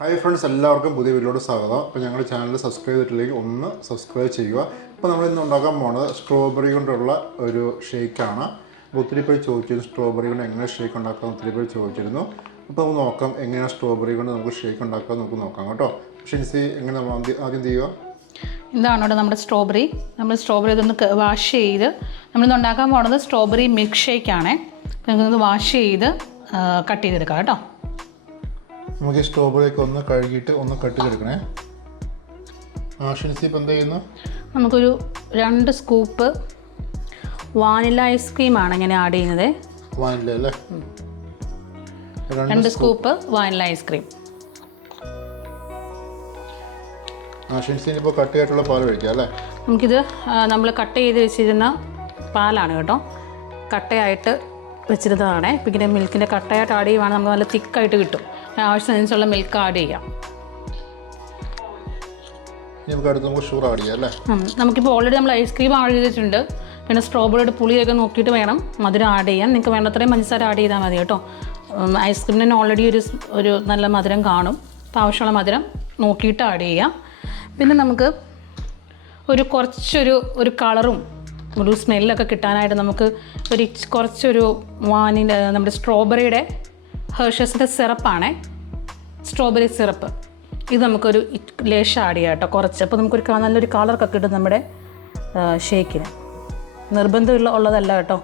Hi friends, എല്ലാവർക്കും പുതിയ വീഡിയോയുടെ സ്വാഗതം. അപ്പോൾ ഞങ്ങളുടെ ചാനൽ സബ്സ്ക്രൈബ് ചെയ്തിട്ടില്ലെങ്കിൽ ഒന്ന് സബ്സ്ക്രൈബ് ചെയ്യുക. അപ്പോൾ നമ്മൾ ഇന്ന് ഉണ്ടാക്കാൻ പോകുന്നത് സ്ട്രോബെറി കൊണ്ടുള്ള ഒരു ഷേക്കാണ്. അപ്പോൾ ഒത്തിരി പേര് ചോദിച്ചിരുന്നു സ്ട്രോബെറി കൊണ്ട് എങ്ങനെ ഷേക്ക് ഉണ്ടാക്കാം, ഒത്തിരി പേര് ചോദിച്ചിരുന്നു. അപ്പോൾ നമുക്ക് നോക്കാം എങ്ങനെയാണ് സ്ട്രോബെറി കൊണ്ട് നമുക്ക് ഷേക്ക് ഉണ്ടാക്കാം നമുക്ക് നോക്കാം കേട്ടോ. ഷിൻസി എങ്ങനെ നമ്മൾ ആദ്യം ചെയ്യുക? ഇതാണ് കേട്ടോ നമ്മുടെ സ്ട്രോബെറി. നമ്മൾ സ്ട്രോബെറി ഇതൊന്ന് വാഷ് ചെയ്ത് നമ്മളിന്ന് ഉണ്ടാക്കാൻ പോകുന്നത് സ്ട്രോബെറി മിൽക്ക് ഷേക്കാണ്. അപ്പോൾ നമുക്കിത് വാഷ് ചെയ്ത് കട്ട് ചെയ്തെടുക്കാം കേട്ടോ. നമുക്ക് ഈ സ്ട്രോബെറിയൊക്കെ ഒന്ന് കഴുകിയിട്ട് ഒന്ന് കട്ട് ചെയ്തെടുക്കണേ. ഷിൻസി ഇപ്പം എന്താ ചെയ്യുന്നു? നമുക്കൊരു 2 സ്കൂപ്പ് വാനില ഐസ്ക്രീമാണ് ഇങ്ങനെ ആഡ് ചെയ്യുന്നത്. വാനില അല്ലേ? 2 സ്കൂപ്പ് വാനില ഐസ്ക്രീം. ഷിൻസി ഇപ്പോൾ കട്ട് ചെയ്തിട്ടുള്ള പാൽ ഒഴിക്കാം അല്ലേ? നമുക്കിത് നമ്മൾ കട്ട് ചെയ്ത് വെച്ചിരുന്ന പാലാണ് കേട്ടോ. കട്ടയായിട്ട് വെച്ചിരുന്നതാണ്. ഇപ്പം ഇങ്ങനെ മിൽക്കിൻ്റെ കട്ടയായിട്ട് ആഡ് ചെയ്യുവാണെങ്കിൽ നമുക്ക് നല്ല തിക്കായിട്ട് കിട്ടും. ആവശ്യത്തിനനുസരിച്ചുള്ള മിൽക്ക് ആഡ് ചെയ്യാം. ഷുഗർ ആഡ് ചെയ്യാം അല്ലേ? നമുക്കിപ്പോൾ ഓൾറെഡി നമ്മൾ ഐസ്ക്രീം ആഡ് ചെയ്തിട്ടുണ്ട്. പിന്നെ സ്ട്രോബെറിയുടെ പുളിയൊക്കെ നോക്കിയിട്ട് വേണം മധുരം ആഡ് ചെയ്യാൻ. നിങ്ങൾക്ക് വേണ്ടത്രയും പഞ്ചസാര ആഡ് ചെയ്താൽ മതി കേട്ടോ. ഐസ്ക്രീമിന് ഓൾറെഡി ഒരു നല്ല മധുരം കാണും. അപ്പോൾ ആവശ്യമുള്ള മധുരം നോക്കിയിട്ട് ആഡ് ചെയ്യാം. പിന്നെ നമുക്ക് കുറച്ചൊരു കളറും ഒരു സ്മെല്ലൊക്കെ കിട്ടാനായിട്ട് നമുക്ക് കുറച്ചൊരു നമ്മുടെ സ്ട്രോബെറിയുടെ ഹെർഷസിൻ്റെ സിറപ്പാണ്. സ്ട്രോബെറി സിറപ്പ് ഇത് നമുക്കൊരു ലേശം ആഡ് ചെയ്യാം കേട്ടോ, കുറച്ച്. അപ്പോൾ നമുക്കൊരു നല്ലൊരു കളറൊക്കെ കിട്ടും നമ്മുടെ ഷേക്കിന്. നിർബന്ധം ഉള്ളതല്ല കേട്ടോ.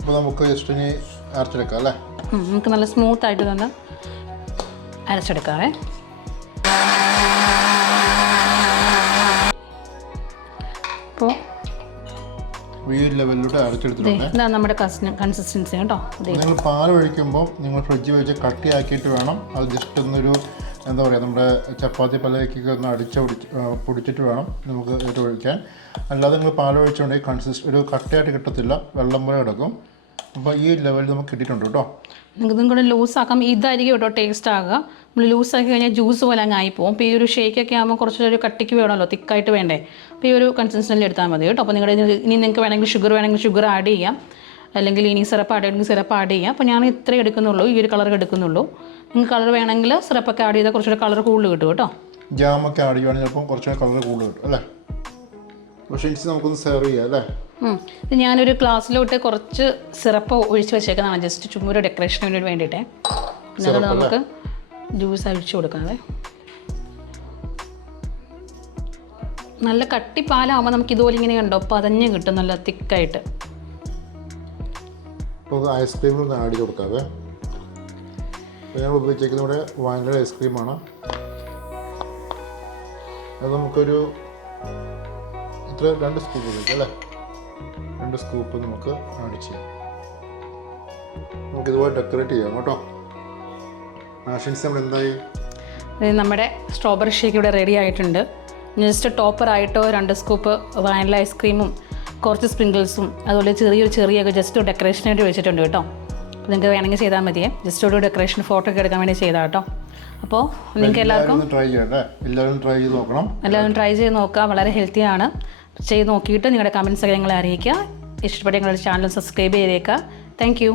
അപ്പോൾ നമുക്ക് ജസ്റ്റ് ഇനി അരച്ചെടുക്കാം അല്ലേ? നമുക്ക് നല്ല സ്മൂത്തായിട്ട് തന്നെ അരച്ചെടുക്കാവേ. അപ്പോൾ ഈ ലെവലിലൂടെ അരച്ചെടുത്തിട്ടുണ്ട്. ഇതാണ് നമ്മുടെ കൺസിസ്റ്റൻസി കേട്ടോ. നിങ്ങൾ പാൽ ഒഴിക്കുമ്പോൾ നിങ്ങൾ ഫ്രിഡ്ജിൽ വെച്ച് കട്ടിയാക്കിയിട്ട് വേണം അത്. ജസ്റ്റ് ഒന്നൊരു എന്താ പറയുക, നമ്മുടെ ചപ്പാത്തി പലക്കൊക്കെ ഒന്ന് പൊടിച്ചിട്ട് വേണം നമുക്ക് ഇത് ഒഴിക്കാൻ. അല്ലാതെ നിങ്ങൾ പാൽ ഒഴിച്ചുകൊണ്ടെങ്കിൽ ഒരു കട്ടയായിട്ട് കിട്ടത്തില്ല, വെള്ളം പോലെ കിടക്കും. അപ്പോൾ ഈ ലെവലിൽ നമുക്ക് കിട്ടിയിട്ടുണ്ട് കേട്ടോ. നിങ്ങൾക്ക് ഇതും കൂടെ ലൂസാക്കാം. ഇതായിരിക്കും കേട്ടോ ടേസ്റ്റ് ആകുക. നമ്മൾ ലൂസാക്കി കഴിഞ്ഞാൽ ജ്യൂസ് പോലെ അങ്ങ് ആയിപ്പോവും. അപ്പോൾ ഈ ഒരു ഷേക്കൊക്കെ ആകുമ്പോൾ കുറച്ചൊരു കട്ടിക്ക് വേണമല്ലോ, തിക്കായിട്ട് വേണ്ടേ. അപ്പോൾ ഈ ഒരു കൺസിസ്റ്റൻസിൽ എടുത്താൽ മതി കേട്ടോ. അപ്പോൾ നിങ്ങളുടെ ഇനി നിങ്ങൾക്ക് വേണമെങ്കിൽ ഷുഗർ ആഡ് ചെയ്യാം, അല്ലെങ്കിൽ ഇനി സിറപ്പ് ആഡ് ചെയ്യണമെങ്കിൽ സിറപ്പ് ആഡ് ചെയ്യാം. അപ്പോൾ ഞാൻ ഇത്രയും എടുക്കുന്നുള്ളൂ, ഈ ഒരു കളർ എടുക്കുന്നുള്ളൂ. നിങ്ങൾക്ക് കളർ വേണമെങ്കിൽ സിറപ്പൊക്കെ ആഡ് ചെയ്താൽ കുറച്ചുകൂടെ കളർ കൂടുതൽ കിട്ടും കേട്ടോ. ജാമൊക്കെ ആഡ് ചെയ്യുകയാണെങ്കിൽ ചിലപ്പോൾ കുറച്ചുകൂടെ കളർ കൂടുതൽ കിട്ടും അല്ലേ? പക്ഷേ നമുക്കൊന്ന് സെർവ് ചെയ്യാം അല്ലേ? ഇത് ഞാനൊരു ഗ്ലാസ്സിലോട്ട് കുറച്ച് സിറപ്പ് ഒഴിച്ച് വെച്ചേക്കുന്നതാണ്, ജസ്റ്റ് ചുമ്മാ ഒരു ഡെക്കറേഷന് വേണ്ടിയിട്ടേ. പിന്നെ അതുകൊണ്ട് നമുക്ക് ജ്യൂസ് അഴിച്ചു കൊടുക്കാതെ. നല്ല കട്ടിപ്പാലാകുമ്പോൾ നമുക്ക് ഇതുപോലെ ഇങ്ങനെ കണ്ടോ പതഞ്ഞ് കിട്ടും, നല്ല തിക്കായിട്ട്. ഐസ്ക്രീം ആഡ് ചെയ്ത് കൊടുക്കാതെ. ഞാൻ ഉപയോഗിച്ചേക്കുന്ന ഇവിടെ വാനില ഐസ്ക്രീമാണ്. അത് നമുക്കൊരു 2 സ്കൂപ്പ് ഉപയോഗിക്കാം അല്ലേ? 2 സ്കൂപ്പ് നമുക്ക് ആഡ് ചെയ്യാം. നമുക്കിതുപോലെ ഡെക്കറേറ്റ് ചെയ്യാം കേട്ടോ. ഷിൻസി നമ്മൾ എന്തായി? നമ്മുടെ സ്ട്രോബെറി ഷേക്ക് ഇവിടെ റെഡി ആയിട്ടുണ്ട്. ജസ്റ്റ് ടോപ്പറായിട്ടോ 2 സ്കൂപ്പ് വാനില ഐസ്ക്രീമും കുറച്ച് സ്പ്രിങ്കിൾസും അതുപോലെ ചെറിയൊക്കെ ജസ്റ്റ് ഡെക്കറേഷന് വേണ്ടി വെച്ചിട്ടുണ്ട് കേട്ടോ. അപ്പോൾ നിങ്ങൾക്ക് വേണമെങ്കിൽ ചെയ്താൽ മതിയേ. ജസ്റ്റ് ഒരു ഡെക്കറേഷൻ ഫോട്ടോ ഒക്കെ എടുക്കാൻ വേണ്ടി ചെയ്താൽ കേട്ടോ. അപ്പോൾ നിങ്ങൾക്ക് എല്ലാവർക്കും എല്ലാവരും ട്രൈ ചെയ്ത് നോക്കുക. വളരെ ഹെൽത്തിയാണ്. ചെയ്ത് നോക്കിയിട്ട് നിങ്ങളുടെ കമൻസ് ഒക്കെ ഞങ്ങളെ അറിയിക്കുക. ഇഷ്ടപ്പെട്ട ഞങ്ങളുടെ ചാനൽ സബ്സ്ക്രൈബ് ചെയ്തേക്കുക. Thank you.